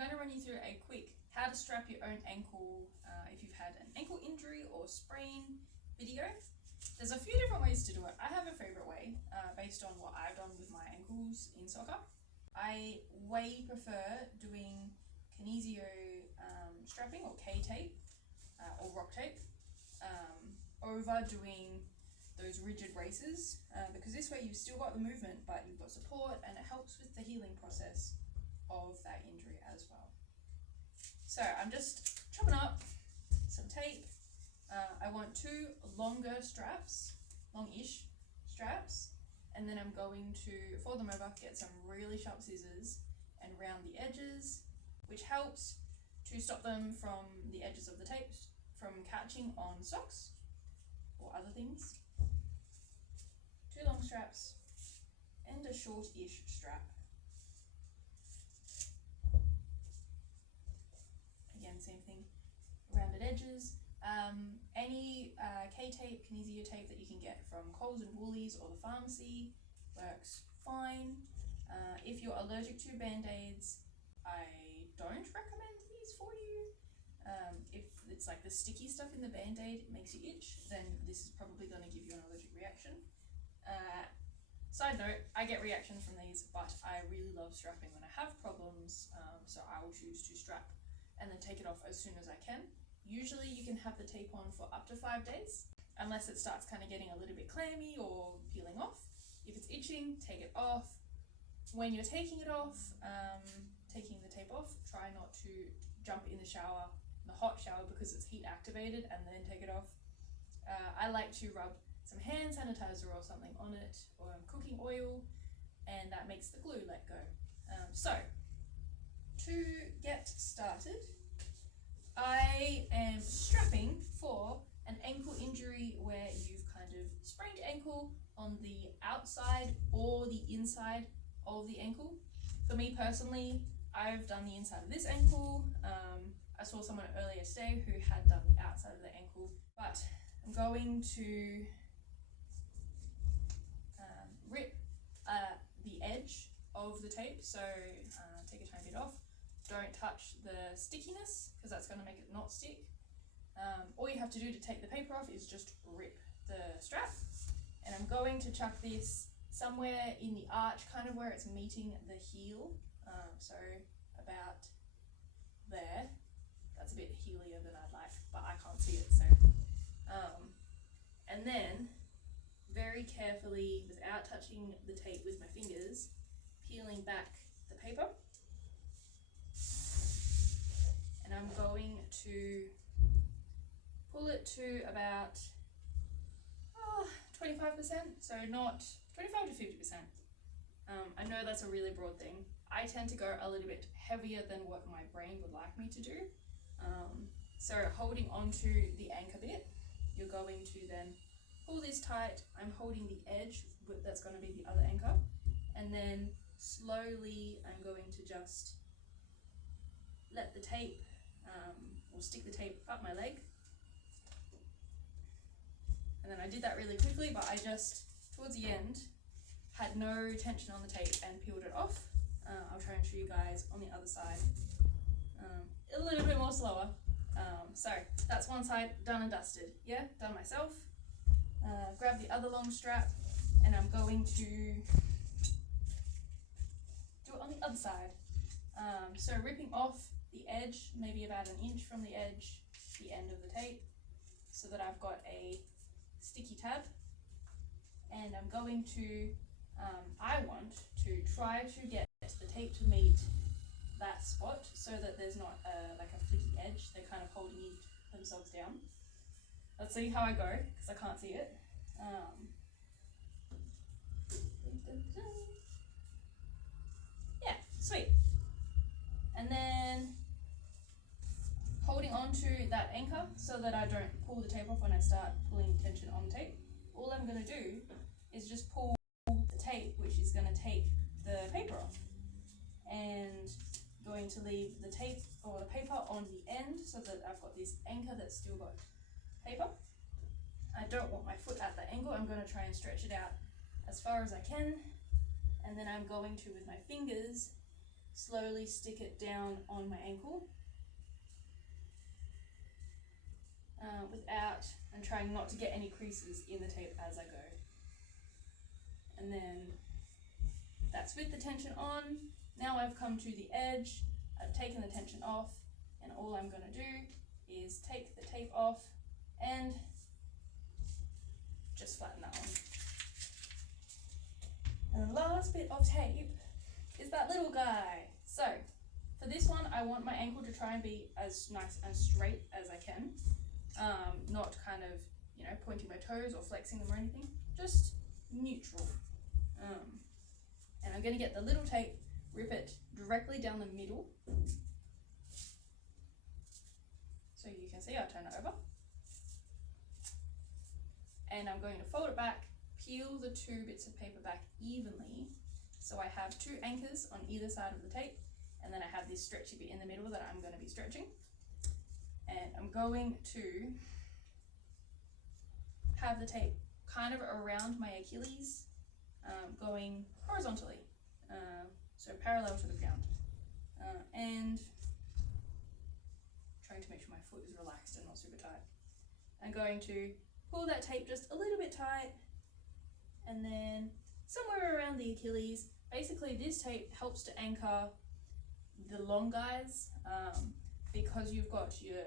going to run you through a quick how to strap your own ankle if you've had an ankle injury or sprain video. There's a few different ways to do it. I have a favorite way based on what I've done with my ankles in soccer. I way prefer doing Kinesiotape strapping or Ktape or rock tape over doing those rigid braces because this way you've still got the movement but you've got support, and it helps with the healing process of that injury as well. So I'm just chopping up some tape. I want two longer straps, long-ish straps, and then I'm going to fold them over, get some really sharp scissors and round the edges, which helps to stop them from the edges of the tape from catching on socks or other things. Two long straps and a short-ish strap. Again, same thing, rounded edges. Any Ktape, Kinesiotape that you can get from Coles and Woolies or the pharmacy works fine. If you're allergic to band-aids, I don't recommend these for you. If it's like the sticky stuff in the band-aid makes you itch, then this is probably going to give you an allergic reaction. Side note, I get reactions from these, but I really love strapping when I have problems, so I will choose to strap and then take it off as soon as I can. Usually you can have the tape on for up to 5 days, unless it starts kind of getting a little bit clammy or peeling off. If it's itching, take it off. When you're taking it off, taking the tape off, try not to jump in the shower, the hot shower, because it's heat activated, and then take it off. I like to rub some hand sanitizer or something on it, or cooking oil, and that makes the glue let go. So, to get started, I am strapping for an ankle injury where you've kind of sprained your ankle on the outside or the inside of the ankle. For me personally, I've done the inside of this ankle. I saw someone earlier today who had done the outside of the ankle, but I'm going to rip the edge of the tape, so take a tiny bit off. Don't touch the stickiness because that's going to make it not stick. All you have to do to take the paper off is just rip the strap, and I'm going to chuck this somewhere in the arch, kind of where it's meeting the heel, so about there. That's a bit heelier than I'd like, but I can't see it, so and then very carefully, without touching the tape with my fingers, peeling back the paper. And I'm going to pull it to about 25%, so not 25 to 50%. I know that's a really broad thing. I tend to go a little bit heavier than what my brain would like me to do. So holding onto the anchor bit, you're going to then pull this tight. I'm holding the edge, but that's going to be the other anchor. And then slowly I'm going to just let the tape or stick the tape up my leg. And then I did that really quickly, but I just, towards the end, had no tension on the tape and peeled it off. I'll try and show you guys on the other side. A little bit more slower. So that's one side done and dusted. Yeah, done myself. Grab the other long strap, and I'm going to do it on the other side. So ripping off the edge, maybe about an inch from the edge, the end of the tape, so that I've got a sticky tab. And I'm going to, I want to try to get the tape to meet that spot so that there's not like a flicky edge. They're kind of holding themselves down. Let's see how I go, because I can't see it. Yeah, sweet. And then holding on to that anchor so that I don't pull the tape off when I start pulling tension on the tape. All I'm going to do is just pull the tape, which is going to take the paper off, and going to leave the tape or the paper on the end so that I've got this anchor that's still got paper. I don't want my foot at the angle. I'm going to try and stretch it out as far as I can, and then I'm going to, with my fingers, slowly stick it down on my ankle and trying not to get any creases in the tape as I go. And then that's with the tension on. Now I've come to the edge, I've taken the tension off, and all I'm going to do is take the tape off and just flatten that on. And the last bit of tape is that little guy. So for this one, I want my ankle to try and be as nice and straight as I can. Not kind of, pointing my toes or flexing them or anything, just neutral. And I'm going to get the little tape, rip it directly down the middle. So you can see, I'll turn it over. And I'm going to fold it back, peel the two bits of paper back evenly. So I have two anchors on either side of the tape, and then I have this stretchy bit in the middle that I'm going to be stretching. And I'm going to have the tape kind of around my Achilles, going horizontally, so parallel to the ground, and trying to make sure my foot is relaxed and not super tight. I'm going to pull that tape just a little bit tight, and then somewhere around the Achilles. Basically this tape helps to anchor the long guys, because you've got your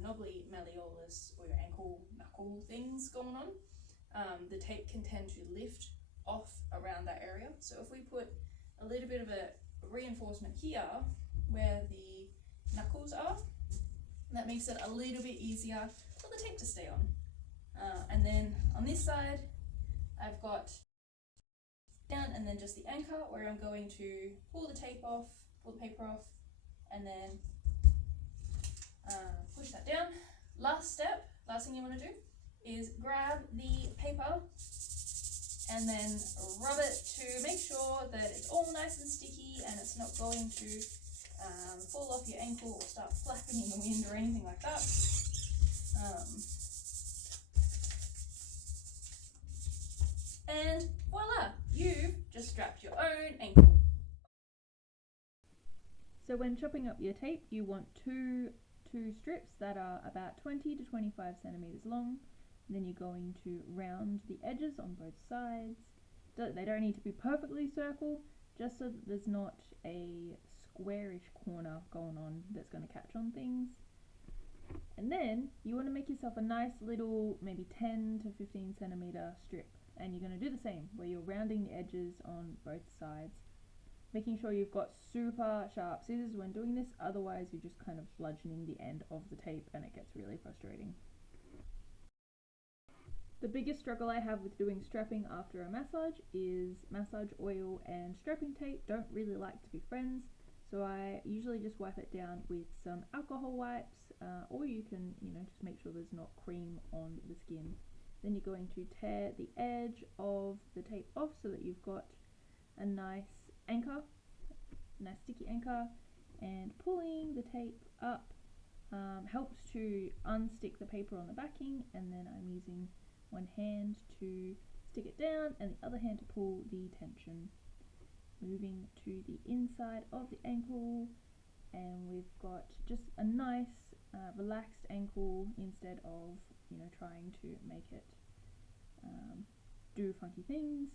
knobbly malleolus or your ankle knuckle things going on. The tape can tend to lift off around that area. So if we put a little bit of a reinforcement here where the knuckles are, that makes it a little bit easier for the tape to stay on. And then on this side, I've got down and then just the anchor where I'm going to pull the tape off, pull the paper off, and then push that down. Last thing you want to do is grab the paper and then rub it to make sure that it's all nice and sticky and it's not going to fall off your ankle or start flapping in the wind or anything like that. And voila, you've just strapped your own ankle. So when chopping up your tape, you want two strips that are about 20 to 25 centimeters long. And then you're going to round the edges on both sides. They don't need to be perfectly circle, just so that there's not a squarish corner going on that's going to catch on things. And then you want to make yourself a nice little, maybe 10 to 15 centimeter strip. And you're going to do the same, where you're rounding the edges on both sides, making sure you've got super sharp scissors when doing this, otherwise you're just kind of bludgeoning the end of the tape and it gets really frustrating. The biggest struggle I have with doing strapping after a massage is massage oil and strapping tape don't really like to be friends, so I usually just wipe it down with some alcohol wipes, or you can just make sure there's not cream on the skin. Then you're going to tear the edge of the tape off so that you've got a nice anchor, nice sticky anchor, and pulling the tape up helps to unstick the paper on the backing, and then I'm using one hand to stick it down and the other hand to pull the tension. Moving to the inside of the ankle, and we've got just a nice relaxed ankle instead of trying to make it do funky things.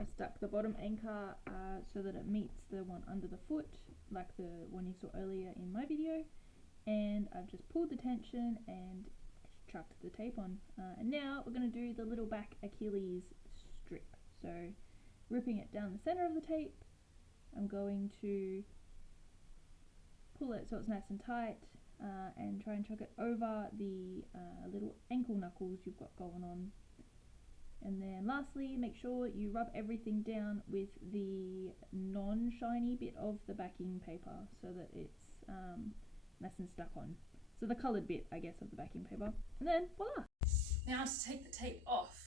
I've stuck the bottom anchor so that it meets the one under the foot, like the one you saw earlier in my video, and I've just pulled the tension and chucked the tape on. And now we're going to do the little back Achilles strip. So ripping it down the center of the tape, I'm going to pull it so it's nice and tight, and try and chuck it over the little ankle knuckles you've got going on. And then lastly, make sure you rub everything down with the non-shiny bit of the backing paper so that it's nice and stuck on. So the coloured bit, I guess, of the backing paper. And then voila! Now to take the tape off.